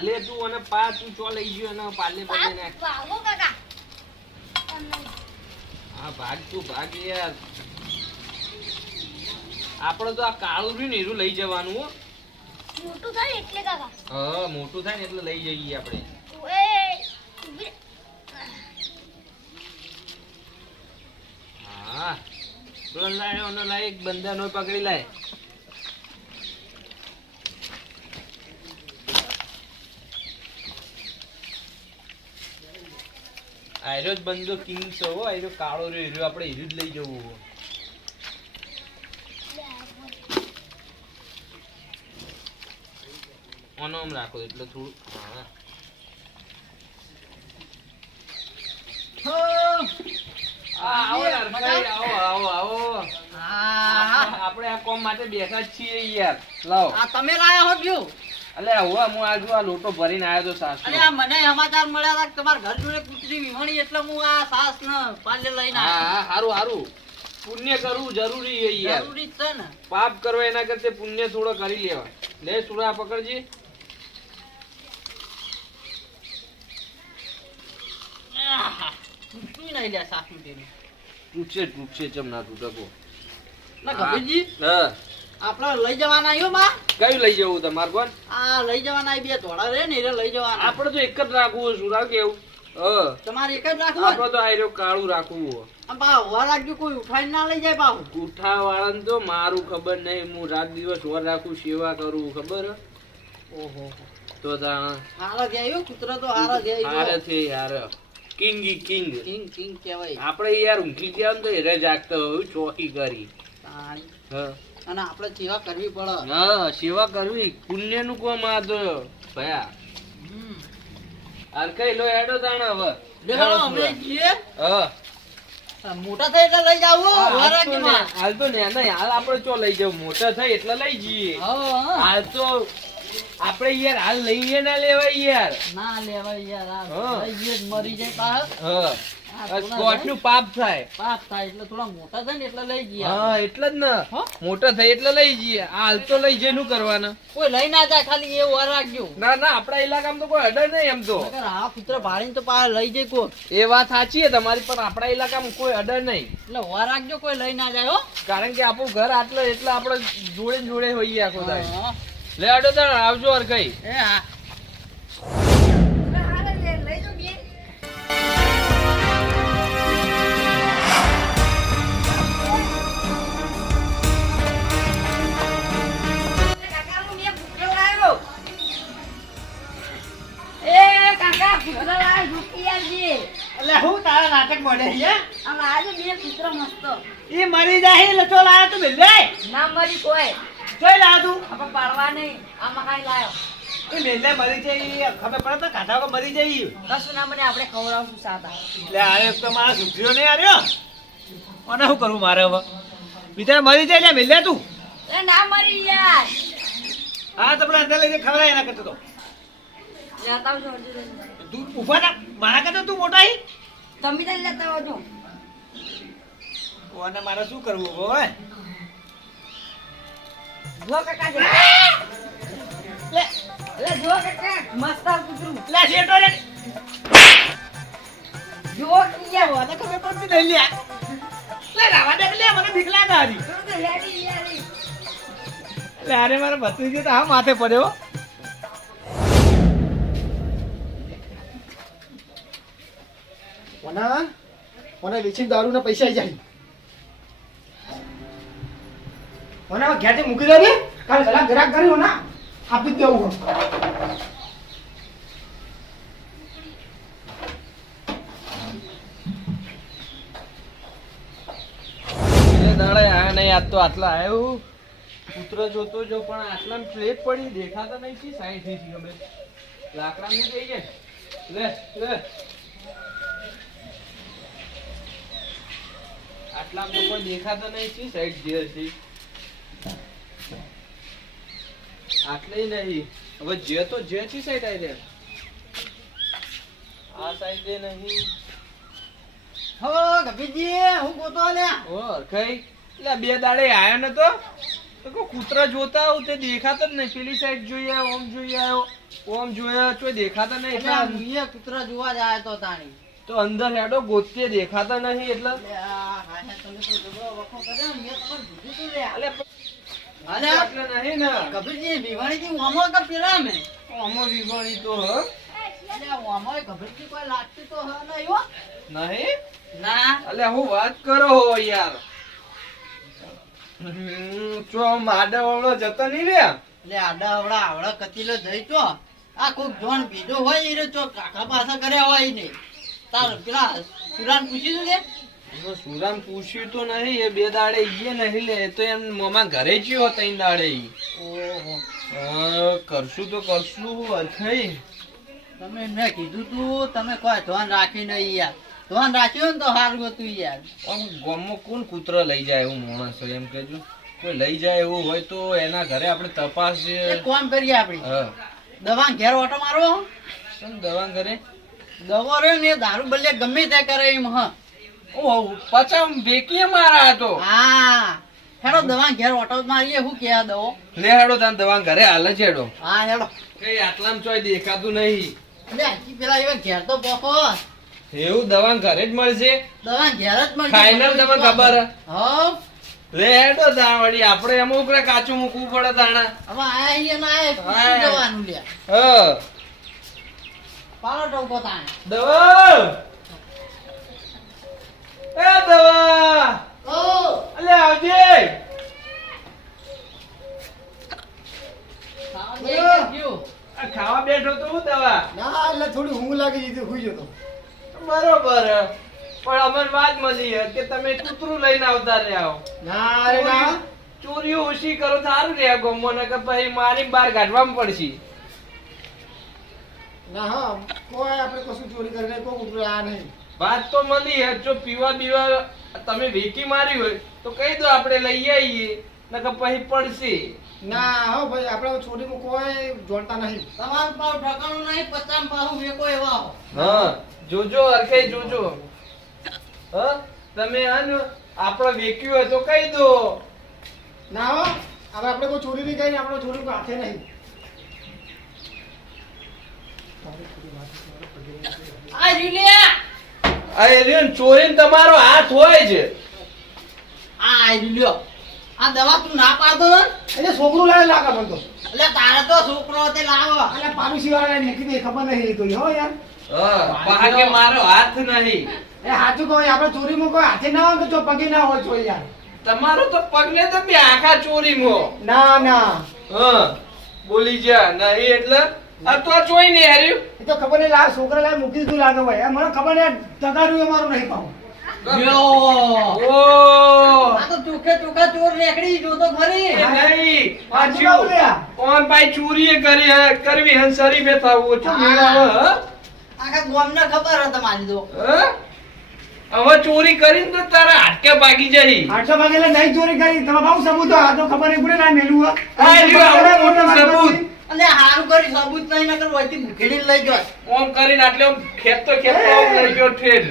લે તું અને પા તું ચો લઈ ગયો અને પાલે બદલે નાખ ભાગો કાકા હા ભાગ તું ભાગ યાર આપણે તો આ કાળું રહ્યું ને એરું લઈ જવાનું હો મોટું થાય એટલે કાકા હા મોટું થાય ને એટલે લઈ જઈએ આપણે હા તો લાય ઓનો લાય એક બંદા નો પકડી લાય આયરો જ બંદો કિંગ છે હો આયરો કાળો રહ્યો એરો આપણે એરું જ લઈ જવું હો ઓનો આમ રાખો એટલે થોડું હા આવો યાર ભાઈ આવો આપણે આ કોમ માટે બેઠા જ છીએ યાર લાવો આ તમે લાયા હો ગયો અલે હવે હું આજુ આ લોટો ભરીને આવ્યો તો સાસુ અરે આ મને સમાચાર મળ્યા હતા કે તમારા ઘર જોડે કૂતરી વિહણી એટલે હું આ સાસ ને પાલે લઈને આવ્યો. હા હારું હારું પુણ્ય કરવું જરૂરી છે યાર જરૂરી જ છે ને પાપ કરવા એના કરતે પુણ્ય થોડો કરી લેવા લે સુરા પકડજી તૂટતું નહીં લ્યા સાસ નું તેનું. તૂટશે ચમ ના તૂટકો ના ગભીરજી હા આપણે લઈ જવાના આવ્યો માં કયું લઈ જવું તમારે કોણ આ લઈ જવાના આવી બે ધોળા રે ને એ લઈ જવાના આપણે તો એક જ રાખવું સુરા કેવું હા તમારે એક જ રાખવું આપણે તો આયરો કાળું રાખવું આમ પા હોવા રાખજો કોઈ ઉઠાઈને ના લઈ જાય પાછું ગુઠા વાળાને તો મારું ખબર નહીં હું રાત દિવસ વર રાખું સેવા કરું ખબર ઓહો તો તા હારા ગયા કૂતરો તો હારા ગયા હારે છે યાર કિંગ કિંગ કિંગ કહેવાય આપણે યાર ઊંઘી ગયા ને તો એને જાગતો હોય ચોકી કરી તાણી. હા અને આપણે સેવા કરવી પડે હા સેવા કરવી પુણ્ય નું કોમ આ તો ભયા કઈ લો એડો તાણ હવે દેખાડો અમે છીએ હા મોટા થાય એટલે લઈ જાવ હાલ તો ને નહીં હાલ આપણે ચો લઈ જાવ મોટા થાય એટલે લઈ જઈએ હાલ તો આપણે યાર હાલ લઈએ ના લેવાય યાર ના લેવાય યાર હા. લઈ જઈએ તો મરી જાય પાછ હા સ્કોટનું પાપ થાય પાપ થાય એટલે થોડા મોટા થાય ને એટલે લઈ જઈએ હા એટલે જ ને મોટા થાય એટલે લઈ જઈએ હાલ તો લઈ જઈને શું કરવાના કોઈ લઈ ના જાય ખાલી એ વાર રાખજો ના ના આપણા ઇલાકામાં તો કોઈ અડર નહીં એમ તો નકર આ કૂતરા ભાળીને તો પાછા લઈ જાય કોઈ એ વાત સાચી છે તમારી પણ આપણા ઇલાકામાં કોઈ અડર નહીં એટલે વાર રાખજો કોઈ લઈ ના જાય હો કારણ કે આપણું ઘર આટલે એટલે આપણે જોડે ને જોડે હોઈએ આખો દાડો. હા. લે અડો તાણ આવજો અર કઈ એ હા એટલે હું તારા નાટક મળે છે એ મરી જાય એટલે તો લાયો તું મિલે ના મરી કોઈ જોઈ લાયો તું આપણે પાડવા નહીં આમાં કાંઈ લાયો એ મિલે મરી જાય ખબર પડે તો કાઢા વગર મરી જાય કશું ના મને આપણે ખવડાવશું સાદા એટલે અરે તો મારા સુધરીઓ નહીં આવ્યો અને શું કરવું મારે હવે બિચારા મરી જાય એટલે મિલે તું એ ના મરી યાર હા તો પેલા અંદર લઈને ખવડાય એના કરતો તો લેતા આવજો હજુ તું ઉભા ના મારા કરતો તું મોટા હી તમે તો લેતા આવજો અને મારે શું કરવું હવે જો કાકા લે લે જો કાકા મસ્ત આ કૂતરું લે શેટો રે જો કિયા મને ખબર પડતી નહીં લ્યા લે રાવા દે લે મને બીક લાગે હારી તો લેડી યાર લે અરે મારા ભત્રીજી તો હા માથે પડ્યો મને વેચી દારૂના પૈસા આવી જાય મને હવે ઘેરથી મૂકી દે ને કાલે કલાક ગ્રાહક કર્યો ના આપી જ દેવું દાડે આયા નહીં આજ તો આટલા આવ્યું કૂતરો જોતો જો પણ આટલા પ્લેટ પડી દેખાતા નહીં છે સાઈડ થી ગમે લાકડા નહીં થઈ જાય લે લે આટલા તો કોઈ દેખાતા નહીં છે સાઈડ જે છે આટલે નહીં હવે જે તો જે છે સાઈડ આવી રહ્યા આ સાઈડે નહીં હો ગભીજી હું ગોતો લ્યા ઓ કઈ એટલે બે દાડે આયો નતો તો કોઈ કૂતરા જોતા આવું તે દેખાતા જ નહીં. પેલી સાઈડ જોઈ આવ્યો, ઓમ જોઈ આવ્યો, ઓમ જોયા, કોઈ દેખાતા નહીં. એટલે આ એટલે મુનિયા કૂતરા જોવા જ આયા તો તાણી. તો અંદર હેડો ગોતીએ દેખાતા નહીં એટલે એટલે આ હાય તમે તો જબરો વખો કર્યો ને, મેં તમને કીધું તું લે. અલે અલે એટલે નહીં ને કબીરજી વિવાણીજી ઓમો કે પેલા મે? આમાં વિવાણી તો હ એટલે આ ઓમો કબીરજી કોઈ લાગતી તો હ નહીં હો. નહીં. ના. અલે હું વાત કરો હો યાર. ચો માડા વાળો જતો નહીં રે. એટલે આડા આવડા કતીલો જઈ તો આ કોક જોન બીજો હોય ઈ રે ચો કાકા પાછા કર્યા હોય ઈ ને. તાર પેલા સુરાન પૂછી તું લે. સુરામ પૂછ્યું તો નહીં, એ બે દાડે ઈએ નહીં લે, એ તો એમ મામા ઘરે જ્યો ત્રણ દાડે ઈ. ઓહો. કરશું તો કરશું અરખાઈ. તમે મેં કીધું તું તમે કોઈ ધ્યાન રાખી નહીં યાર. ધ્યાન રાખ્યું ને તો સારું હતું યાર. આમ ગામમાં કોણ કૂતરા લઈ જાય એવું માણસ હોય એમ કેજો. કોઈ લઈ જાય એવું હોય તો એના ઘરે આપણે તપાસ એક કામ કરીએ આપણે હા દવા ઘેર ઓટો મારવો. કેમ દવા કરે દવા રે ને દારૂ બલ્લે ગમે તે કરે એમ હ. ઓહ પચામ વેકીએ મારા હતો. હા હેડો દવા ઘેર ઓટો મારીએ શું કે દવો. લે હેડો તાન દવા ઘરે હાલ જ હેડો. હા હેડો. કઈ આટલામાં ચોય દેખાતું નહીં. એટલે આજી પેલા એવા ઘેર તો પોકો એવું દવા ઘરે જ મળશે. દવા ઘેર જ મળશે. ફાઇનલ તમને ખબર હે? હવ લે હેડો તાણ વળી આપણે એમ ઉપરે કાચું મૂકવું પડે તાણા. હવે આયા અહીંયા ના આયા હા. પૂછી જવાનું લે. હા પાલો ટોકો તાણે. દવા એ દવા ઓ અલે આવજે. ખાવા દે કે ગયું? આ ખાવા બેઠો તો હું દવા ના એટલે થોડી ઊંઘ લાગી દીધી હુઈ જતો. બરોબર હે. પણ અમને વાત મળી હે કે તમે કૂતરું લઈને આવતા રહ્યા હો. ના રે ના ચોરીઓ ઓછી કરો સારું રહ્યા ગમો ને કે પછી મારી બહાર કાઢવામાં પડશે. ના હા કોઈ આપણે કશું ચોરી કરીને કોઈ કૂતરું આ નહીં. વાત તો મળી હે. જો પીવા બીવા તમે વેકી મારી હોય તો કહી દો આપણે લઈ આવીએ નકર પછી પડશે. ના હો ભાઈ આપણે ચોરીમાં કોઈ જોડતા નહીં. તમારું પાવ ઠકાણું નહીં 50 પાહુ વેકો એવા હો. હા જોજો અરખે જોજો. હા તમે હન આપણે વેક્યું હોય તો કહી દો. ના હો હવે આપણે કોઈ ચોરી નહીં કરી, આપણે ચોરી કોઈ હાથે નહીં. આ રીલિયા આ એરિયન ચોરીને તમારો હાથ હોય છે. આ રીલિયો આ દવા તું ના પાડતો ને એટલે છોકરું લાવે લાગે મને તો. એટલે તારે તો છોકરો તે લાવો. એટલે પાડોશી વાળાને મૂકી દે ખબર નહીં એ તો હો યાર. હા પા કે મારો હાથ નહીં. એ સાચું કહો આપણે ચોરીમાં કોઈ હાથે ના હોય તો પગે ના હોય ચોરી યાર. તમારો તો પગને તો બે આખા ચોરીમાં. ના ના હા બોલી જા નહીં એટલે આ તો ચોઈ નહીં હાર્યું. એ તો ખબર નહીં લાગે છોકરા લાવે મૂકી દીધું લાગે ભાઈ. એ મને ખબર નહીં તગારું એ મારું નહીં પાઉં. યો ઓહ આ તો ચોખે ચોખા ચોર રેકડી જોતો ખરી. એ નહીં પાછું પાછું બોલ્યા. કોણ ભાઈ ચોરી કરી હે, કરવી હે શરીફે થવું છું મેળાવે હ? આખા ગામને ખબર હે તમારી તો. હ? હવે ચોરી કરીને તો તારા હાડકે ભાગી જાય. 800 વાગેલા નહીં ચોરી કરી તમે બહુ સબૂત હોય. આ તો ખબર નહીં પડે ના મેલું હોય. આ રહ્યું આવડું મોટું સબૂત. અને હારું કરી સબૂત નહીં નકર વચ્ચે ભૂખેડી લઈ ગયો. ઓમ કરીને આટલે આમ ખેંચતો આમ લઈ ગયો ઠેર.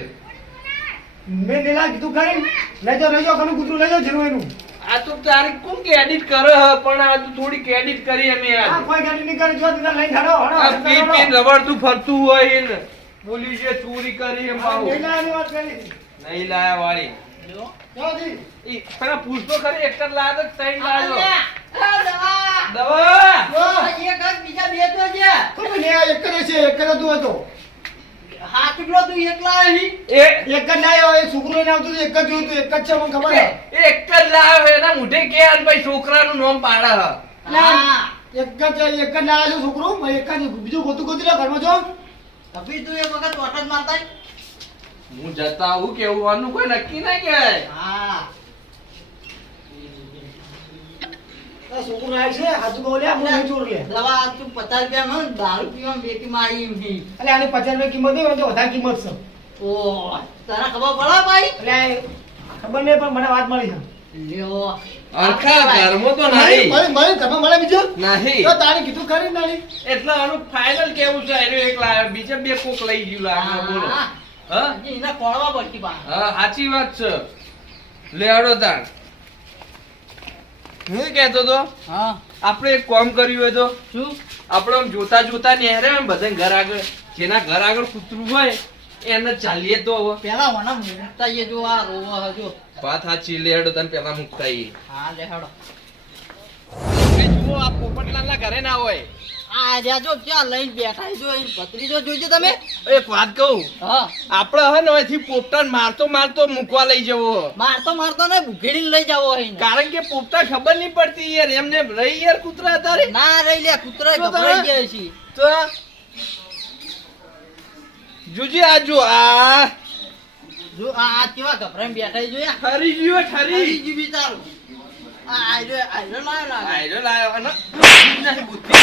મેં નીલા કીધું કરી લેજો લેજો ઘણું કૂતરું લેજો જેનું એનું. આ તો તારી કોણ કે એડિટ કરે હ, પણ આ તો થોડીક એડિટ કરી અમે આ આજ. કોઈ ગાડી નહીં કરે જો દીના લઈને હેડો આ પી હેડો પીને રબડતું ફરતું હોય ને બોલ્યું છે ચોરી કરી એમ પાહુ. નીલાની વાત કરી. નહીં લાયા વાળી. જો. જોજી ઈ પેલા પૂછતો ખરી એક જ લાદ જ ત્રણ લાદો. આ દવા. દવા આ એક જ બીજા બે તો છે. ખબર નહીં આ એક જ છે એક જ હતું હતો. હાથ ટુકડો તું એકલા આવી. એ એક જ લાયો એ છોકરો લઈને આવતું હતું, એક જ જોયું હતું, એક જ છે મને ખબર હે. એક જ લાવ્યો એના મોઢે કે આ ભાઈ છોકરાનું નામ પાડા હ. હા. એક જ લાયો છે છોકરો ભાઈ એક જ બીજું ગોતું ગોતી લે ઘરમાં જો. કભી તું એક વખત ઓટો જ મારતા. હું જતા આવું કેવું આનું કોઈ નક્કી ના કહેવાય. હા. આ છોકરો લાય છે હાજુ બોલ્યા હું નહીં ચોર લે. દવા તું 50 રૂપિયા માં દારૂ પીવા બેટી મારી ઉઠી. એટલે આની 50 રૂપિયા કિંમત હોય તો વધારે કિંમત છે. ઓ તને ખબર પડે ભાઈ. એટલે ખબર નહીં પણ મને વાત મળી છે. લ્યો. આખા ઘરમાં તો નહીં. મળે ઘરમાં મળે બીજો નહીં તો તારે કીધું ખરી નાની. એટલે આનું ફાઇનલ કેવું છે એનું એક લાવ્યો બીજા બે કોક લઈ ગયું લાગે બોલો. હા. હા હજી એના કોળવા પડતી બા. હા સાચી વાત છે. લે આડો તાણ હું કહેતો તો હા આપણે એક કામ કર્યું હોય તો શું આપણે આમ જોતા જોતા નેહરે ને બધા ઘર આગળ જેના ઘર આગળ કૂતરું હોય એને ચાલીએ તો હવે પેલા મને મૂકતા એ જો આ રોવો હજો વાત સાચી લે હેડો તને પેલા મુકતા ઈ હા લે હેડો એ જુઓ આ પોપટલાલના ઘરે ના હોય આ રહ્યા જો ક્યાં લઈને બેઠા છો એ ભત્રીજો જોઈજો તમે એક વાત કહું હા આપણે હવે ને અહીંથી પોપટાને મારતો મૂકવા લઈ જવો મારતો ને ભૂખેડીને લઈ જાવો અહીં કારણ કે પોપટા ખબર નહીં પડતી યાર એમને રહી યાર કૂતરા તારે ના રહી લે કૂતરા ગભરાઈ ગયા છે તો જોજે આ જો આ જો આ કેવા ગભરાઈને બેઠા છે જોયા ઠરી ગયો ઠરી હરી જી બિચારો આ આયરો લાયો લાગે આયરો લાયો અને નહીં બુદ્ધિ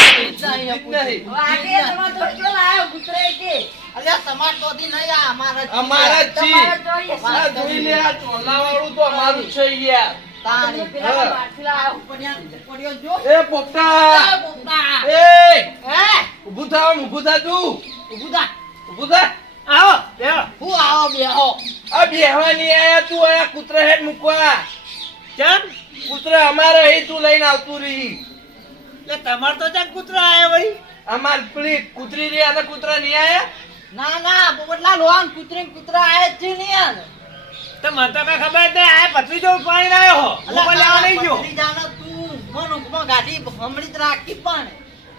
નહીં અલ્યા તમાર તોથી નહીં આ અમારા જ છી આ જોઈ લે આ ચોલાવાળું તો અમારું જ છે યાર તારી પડ્યો જો એ પોપટા એ ઊભું થા તું ઊભું થા ઊભું થા આવો બેહો. હું આવો બેહો આ બેહવાની આયા તું આયા કૂતરા હેડ મૂકવા ચમ કૂતરા અમારે અહીં તું લઈને આવતું રહી એટલે તમાર તો ત્યાં કૂતરો આયો વળી અમાર પેલી કૂતરી રે અને કૂતરા નહીં આયા ના પોપટલાલ લોન કૂતરા આયા જ છે ને યાર તો મને તો કઈ ખબર જ નહીં. આ ભત્રીજો પાણી આવ્યો હો હું પણ લેવા નહીં ગયો. જાણે તું મન ઉપમાં ગાડી હમણી જ રાખી પણ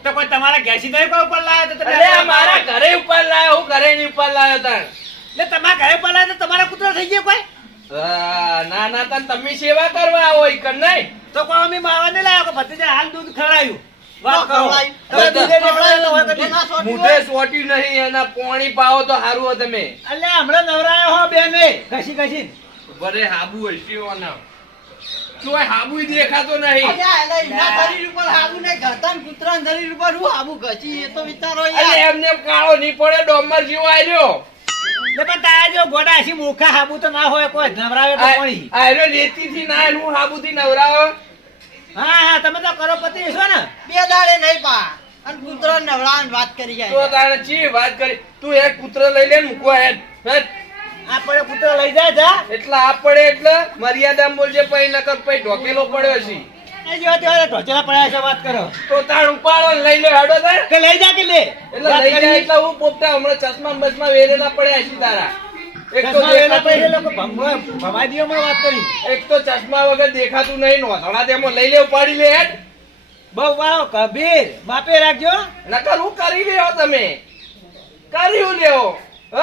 તો કોઈ તમારા ઘેસી નહીં કોઈ ઉપર લાયો તો તમે અરે આ મારા ઘરે ઉપર લાયો હું ઘરે નહીં ઉપર લાયો તાણ એટલે તમારા ઘરે ઉપર લાયો તો તમારા કૂતરો થઈ ગયો કોઈ ના ના તાન તમે સેવા કરવા આવો ઈ કર નહીં તો કોઈ અમે માવા નહીં લાયો કે ભત્રીજા હાલ દૂધ ખવડાયું વાત કરો ખવડાયું. તમે દૂધે નહીં ખવડાયું તો હોય કદી. ના સોટી મુઢે હોય. સોટી નહીં એના પોણી પાવો તો હારું હો તમે અલ્યા હમણાં નવરાયો હો બેને ઘસી બરે હાબુ હસીઓના તોય હાબુ દેખાતો નહીં અલ્યા, એલા એના શરીર ઉપર હાબુ ને ઘરતા ને કૂતરાના શરીર ઉપર હું હાબુ ઘસી એ તો વિચારો અરે યાર એમને કાળો નહીં પડે ડોમર જેવો આર્યો ને પણ તારા જો ગોડા હસી મૂર્ખા હાબુ તો ના હોય કોઈ નવરાવે તો કોણી. આર્યો રેતી થી ના હું હાબુ થી નવરાવો હા તમે તો કરોડપતિ છો ને બે દાડે નહીં પા અને કૂતરા નવડાવાની વાત કરી તો જાય તારે ચી વાત કરી તું એક પુત્ર લઈ લે ને મૂકવા હેડ હેડ. આપણે કૂતરો લઈ જાય જા એટલે આ પડે એટલે મર્યાદામાં બોલજે પઈ નકર પઈ ઢોકેલો પડ્યો છે એ જો તે ઢોચેલા પડ્યા છે વાત કરો તો તાણ ઉપાડો ને લઈ લે હેડો તાર કે લઈ જા કે લે એટલે વાત લઈ જાય કરી. એટલે હું પોપટા હમણાં ચશ્મા બસમાં વેરેલા પડ્યા છે તારા એક તો ચશ્મા વેલા દેખાતું પડે લોકો ભમાઈ દીયો મને વાત કરી એક તો ચશ્મા વગર દેખાતું નહીં નોંધણા તેમાં લઈ લે ઉપાડી લે હેડ બહુ વાવ કબીર માપે રાખજો નકર હું કરી લેવો તમે કર્યું લેવો હ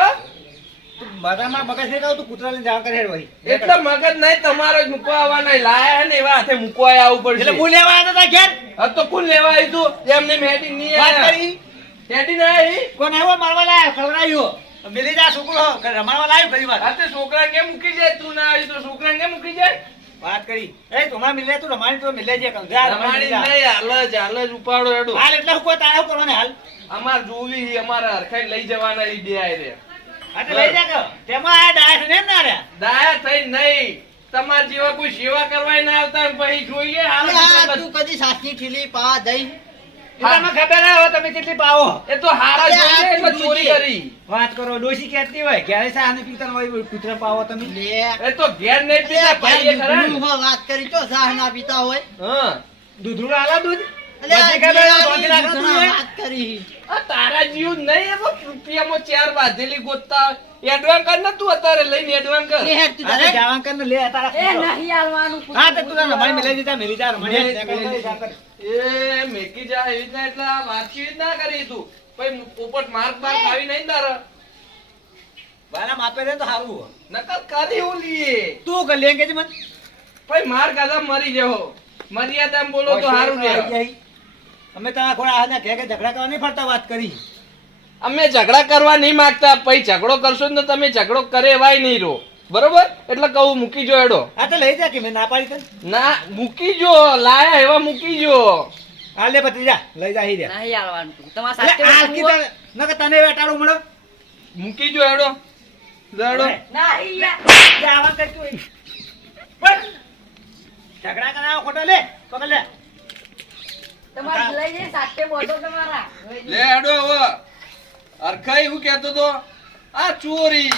બધામાં મગજ નહીં કહું તું કૂતરા લઈને જાણ કરે હેડ વળી એટલે મગજ નહીં તમારો જ મૂકવા આવવાના લાયા ને એવા હાથે મૂકવા આવવું એટલે પડશે હું લેવા આવ્યો તો ઘેર હા તો કોણ લેવા આવ્યું તું એમને મેટિંગ નહીં વાત આયા કરી મેટિંગ ના આવી કોણ આવ્યો મારવા લાયો ખવડાવ્યો મિલી જા છોકરો રમાડવા લાવ્યો ઘણી વાર હા તે છોકરાને કેમ મૂકી જાય તું ના આવી તો છોકરાને કેમ મૂકી જાય વાત કરી એ તું મિલે તું રમાડી તો મિલે છે જા રમાડી નહીં હાલ જ ઉપાડો હેડો હાલ એટલે હું કોઈ તારા કરવાને હાલ અમાર જોવી અમારા હરખાઈ લઈ જવાના ઈ બે આય રે હા તો લઈ જા કે તેમાં આ ડાયસ ને ના રહ્યા દાયા થઈ નહીં તમાર જેવા કોઈ સેવા કરવા ના આવતા ને પછી જોઈએ હાલ અલ્યા, તું કદી સાચી ઠીલી પા જઈ તમને ખબર ના હોય તમે કેટલી પાવો એ તો હારા અલ્યા, જોઈએ એટલે તું ચોરી જોજે. કરી વાત કરો ડોશી કહેતી હોય ક્યારે સાને પીતા હોય કૂતરા પાવો તમે લે એ તો ઘેર નહીં પીતા ભાઈ એ ખરા ને? વાત કરી તો સાહ ના પીતા હોય હા દૂધડું આલા દૂધ અલ્યા, બધી ખબર હોય, જીવાની દોઢ લાખ ઘણા હોય. વાત કરી આ તારા જીવ નહીં એવો રૂપિયામાં 4 બાંધેલી ગોતતા એડવાન્સ કર ને તું અત્યારે લઈને એડવાન્સ કર લે હેડ તું હા તો જરાક. જાવાં કર ને લે તારા કૂતરો. હા તો તું તારા રમાડી મિલે જતા મેરી જા રમાડી એ મેકી જા એવી રીતના એટલે આ વાતચીત ના કરી તું પછી પોપટ માર્ક બાર ખાવી નહીં તારે બાલા માપે રે તો સારું નકર કરી હું લીએ તું કર લેંગે જ મન પછી માર કાદા મરી જવો મર્યાદામાં બોલો તો સારું રહે અમે તમારા ખોડા હાથના ઘે ઝઘડા કરવા નહીં ફરતા વાત કરી અમે ઝઘડા કરવા નહીં માંગતા પછી ઝઘડો કરશો ને તો તમે ઝઘડો કરે એવાય નહીં રહો બરોબર એટલે કહું મૂકી જો એડો હા તો લઈ જા કે મેં ના પાડી તને ના મૂકી જો લાયા એવા મૂકી જો હાલ લે ભત્રીજા લઈ જા હી દે નહીં આલવાનું તું. તમારા એટલે સાથે હાલ બેસવું કીધા હોય? નકર તને વેટાડું મળો મૂકી જો એડો લડો નહીં યાર. જાવા કર તું બસ ઝઘડા કરાવો ખોટો લે પકડ લે તમારે લઈ જઈને સાથે બોલો તમારા. લે એડો હવે અરખાઈ હું કહેતો તો આ ચોરી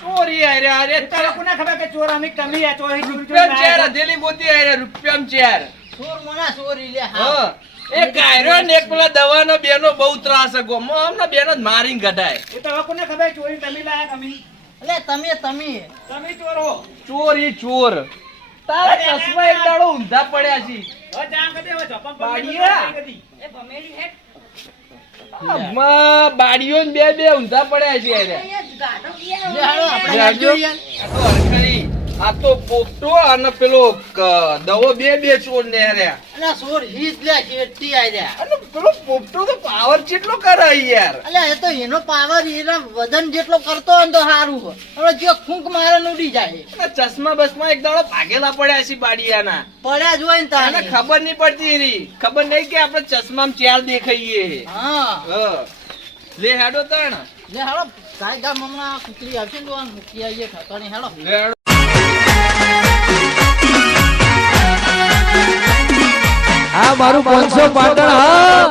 ચોરી આરે આરે એ તો લોકોને ખબર કે ચોર અમે તમે આ ચોરી રૂપિયામ ચાર હથેલી મોતી આરે રૂપિયામ ચાર ચોર મના ચોરી લે હા હા એ કાયરો ને એક પેલા દવાનો બેનો બહુ ત્રાસ છે ગોમો આમના બેનો જ મારીને ગઢાય એ તો લોકોને ખબર ચોરી તમે લાયા તમે એટલે તમે તમે ચોર હો ચોર ઈ ચોર તારા ચશ્મા એક દાડો ઊંધા પડ્યા છે હવે જાણ કરી દે હવે ઝપમ બાડિયા. એ ભમેલી હેડ. બાડીઓ ને બે ઊંધા પડ્યા છે યાર. અહીંયા ગાઢો ગયા લે હાલો આપણે જાજો. જાજો યાર. આ તો હરખરી આ તો પોપટો અને પેલો દવો બે ચોર ને હાર્યા. અલા ચોર હીજ લે કેટલી આયરા અને પેલો પોપટો તો પાવર કેટલો કરે યાર. અલ્યા એ તો એનો પાવર એના વજન જેટલો કરતો હોય ને તો સારું હોય હવે જો ફૂંક મારે ને ઉડી જાય અને ચશ્મા બસમાં એક દાડો ભાગેલા પડ્યા છે બાડિયાના. પડ્યા જ હોય ને એને તારે ખબર નહીં પડતી રી ખબર નહીં કે આપણે ચશ્મામાં ચાર દેખાઈએ. હા હા લે હેડો તણ લે હાલો કાઈ ગામ હમણાં કુતરી આવશે ને તો આમ મૂકી આવીએ ખાતાની હાલો લે હેડો. આ મારું 500 પાટણ હા